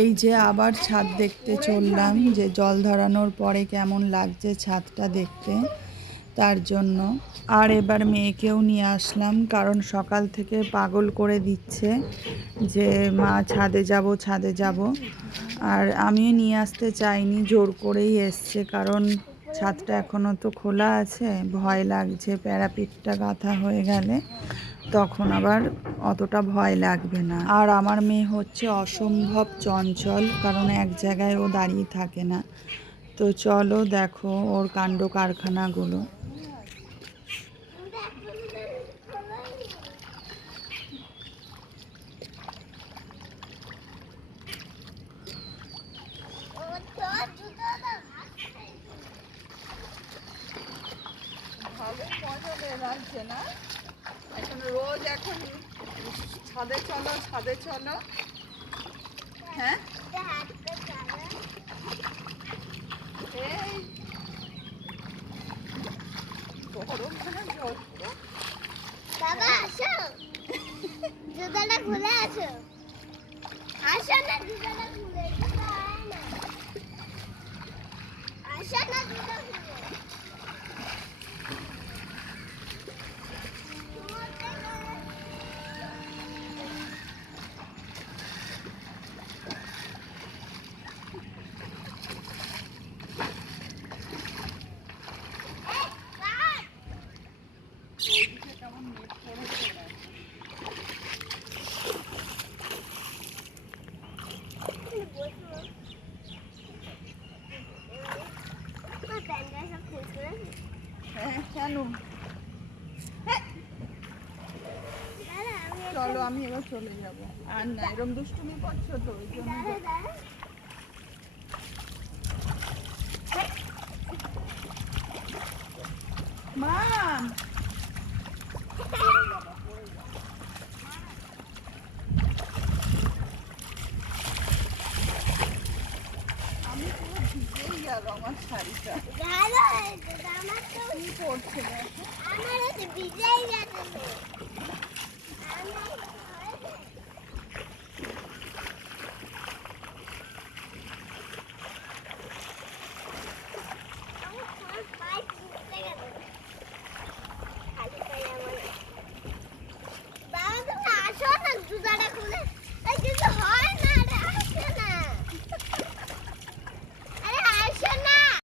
এই যে আবার ছাদ দেখতে চললাম, যে জল ধরানোর পরে কেমন লাগছে ছাদটা দেখতে, তার জন্য। আর এবার মেয়েকেও নিয়ে আসলাম, কারণ সকাল থেকে পাগল করে দিচ্ছে যে মা ছাদে যাব ছাদে যাব। আর আমিও নিয়ে আসতে চাইনি, জোর করেই এসছে, কারণ ছাদটা এখনও তো খোলা আছে, ভয় লাগছে প্যারাপিটটা গাঁথা হয়ে গেলে তখন আবার অতটা ভয় লাগবে না। আর আমার মেয়ে হচ্ছে অসম্ভব চঞ্চল, কারণ এক জায়গায় ও দাঁড়িয়ে থাকে না। তো চলো দেখো ওর কাণ্ড কারখানাগুলো। ভালোই মজা লাগছে না? এখন রোজ এখন ছাদে চলো ছাদে চলো। হ্যাঁ এই গরম না জল বাবা আসো, জুতাটা খুলে আসো। আসো না, জুতাটা খুলে, জুতা হয় না। আসো না, জুতা খুলে। ওইদিকে কেমন মেঘ পড়েছে না? হ্যাঁ কেন? চলো আমি এবার চলে যাব। আর না এরকম দুষ্টুমি করছো তো ওই জন্য। মা আমি পুরো ভিজেই গেল আমার শাড়িটা। কি করছে দেখো? আমার ভিজেই গেছে।